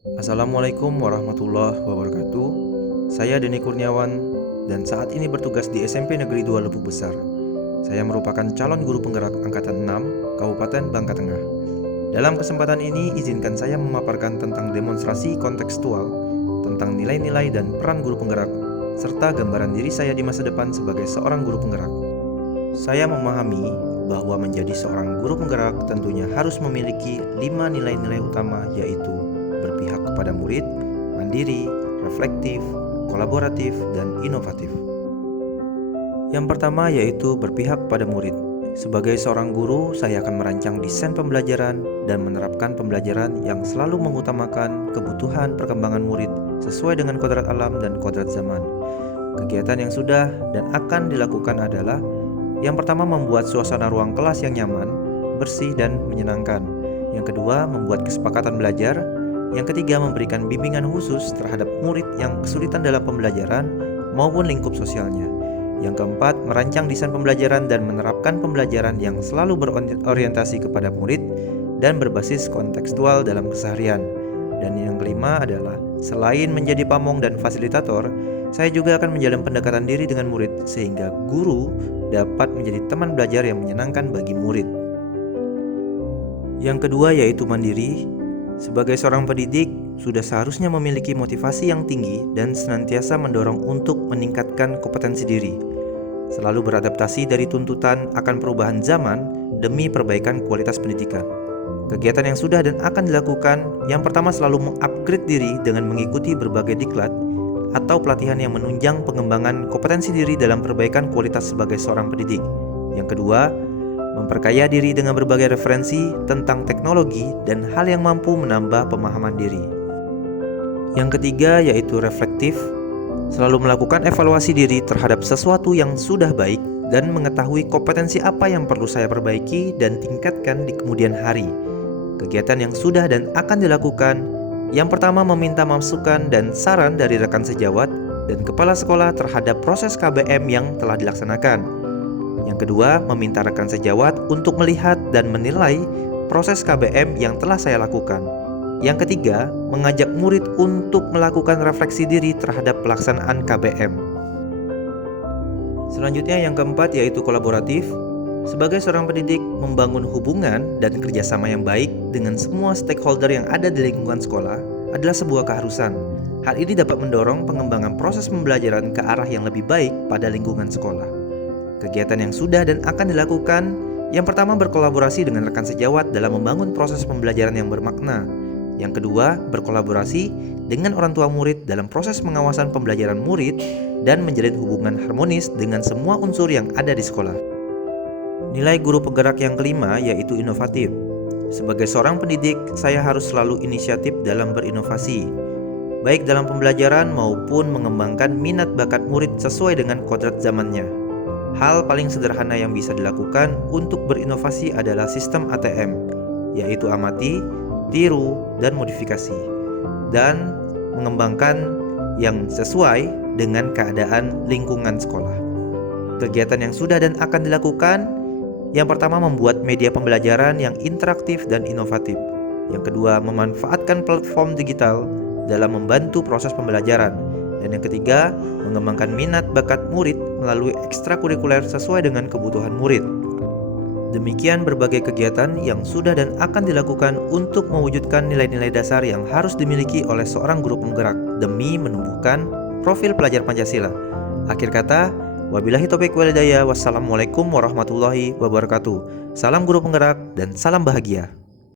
Assalamualaikum warahmatullahi wabarakatuh. Saya Denny Kurniawan dan saat ini bertugas di SMP Negeri 2 Lebuk Besar. Saya merupakan calon guru penggerak angkatan 6 Kabupaten Bangka Tengah. Dalam kesempatan ini izinkan saya memaparkan tentang demonstrasi kontekstual, tentang nilai-nilai dan peran guru penggerak, serta gambaran diri saya di masa depan sebagai seorang guru penggerak. Saya memahami bahwa menjadi seorang guru penggerak tentunya harus memiliki 5 nilai-nilai utama, yaitu berpihak kepada murid, mandiri, reflektif, kolaboratif, dan inovatif. Yang pertama yaitu berpihak pada murid. Sebagai seorang guru, saya akan merancang desain pembelajaran dan menerapkan pembelajaran yang selalu mengutamakan kebutuhan perkembangan murid sesuai dengan kodrat alam dan kodrat zaman. Kegiatan yang sudah dan akan dilakukan adalah: yang pertama, membuat suasana ruang kelas yang nyaman, bersih, dan menyenangkan. Yang kedua, membuat kesepakatan belajar. Yang ketiga, memberikan bimbingan khusus terhadap murid yang kesulitan dalam pembelajaran maupun lingkup sosialnya. Yang keempat, merancang desain pembelajaran dan menerapkan pembelajaran yang selalu berorientasi kepada murid dan berbasis kontekstual dalam keseharian. Dan yang kelima adalah, selain menjadi pamong dan fasilitator, saya juga akan menjalin pendekatan diri dengan murid sehingga guru dapat menjadi teman belajar yang menyenangkan bagi murid. Yang kedua yaitu mandiri. Sebagai seorang pendidik, sudah seharusnya memiliki motivasi yang tinggi dan senantiasa mendorong untuk meningkatkan kompetensi diri. Selalu beradaptasi dari tuntutan akan perubahan zaman demi perbaikan kualitas pendidikan. Kegiatan yang sudah dan akan dilakukan, yang pertama selalu mengupgrade diri dengan mengikuti berbagai diklat atau pelatihan yang menunjang pengembangan kompetensi diri dalam perbaikan kualitas sebagai seorang pendidik. Yang kedua, memperkaya diri dengan berbagai referensi tentang teknologi dan hal yang mampu menambah pemahaman diri. Yang ketiga yaitu reflektif, selalu melakukan evaluasi diri terhadap sesuatu yang sudah baik dan mengetahui kompetensi apa yang perlu saya perbaiki dan tingkatkan di kemudian hari. Kegiatan yang sudah dan akan dilakukan, yang pertama meminta masukan dan saran dari rekan sejawat dan kepala sekolah terhadap proses KBM yang telah dilaksanakan. Yang kedua, meminta rekan sejawat untuk melihat dan menilai proses KBM yang telah saya lakukan. Yang ketiga, mengajak murid untuk melakukan refleksi diri terhadap pelaksanaan KBM. Selanjutnya yang keempat yaitu kolaboratif. Sebagai seorang pendidik, membangun hubungan dan kerjasama yang baik dengan semua stakeholder yang ada di lingkungan sekolah adalah sebuah keharusan. Hal ini dapat mendorong pengembangan proses pembelajaran ke arah yang lebih baik pada lingkungan sekolah. Kegiatan yang sudah dan akan dilakukan, yang pertama berkolaborasi dengan rekan sejawat dalam membangun proses pembelajaran yang bermakna. Yang kedua, berkolaborasi dengan orang tua murid dalam proses pengawasan pembelajaran murid dan menjalin hubungan harmonis dengan semua unsur yang ada di sekolah. Nilai guru penggerak yang kelima yaitu inovatif. Sebagai seorang pendidik, saya harus selalu inisiatif dalam berinovasi, baik dalam pembelajaran maupun mengembangkan minat bakat murid sesuai dengan kodrat zamannya. Hal paling sederhana yang bisa dilakukan untuk berinovasi adalah sistem ATM, yaitu amati, tiru, dan modifikasi, dan mengembangkan yang sesuai dengan keadaan lingkungan sekolah. Kegiatan yang sudah dan akan dilakukan, yang pertama membuat media pembelajaran yang interaktif dan inovatif. Yang kedua, memanfaatkan platform digital dalam membantu proses pembelajaran. Dan yang ketiga, mengembangkan minat bakat murid melalui ekstrakurikuler sesuai dengan kebutuhan murid. Demikian berbagai kegiatan yang sudah dan akan dilakukan untuk mewujudkan nilai-nilai dasar yang harus dimiliki oleh seorang guru penggerak demi menumbuhkan profil pelajar Pancasila. Akhir kata, wabillahi taufiq wal hidayah. Wassalamualaikum warahmatullahi wabarakatuh. Salam guru penggerak dan salam bahagia.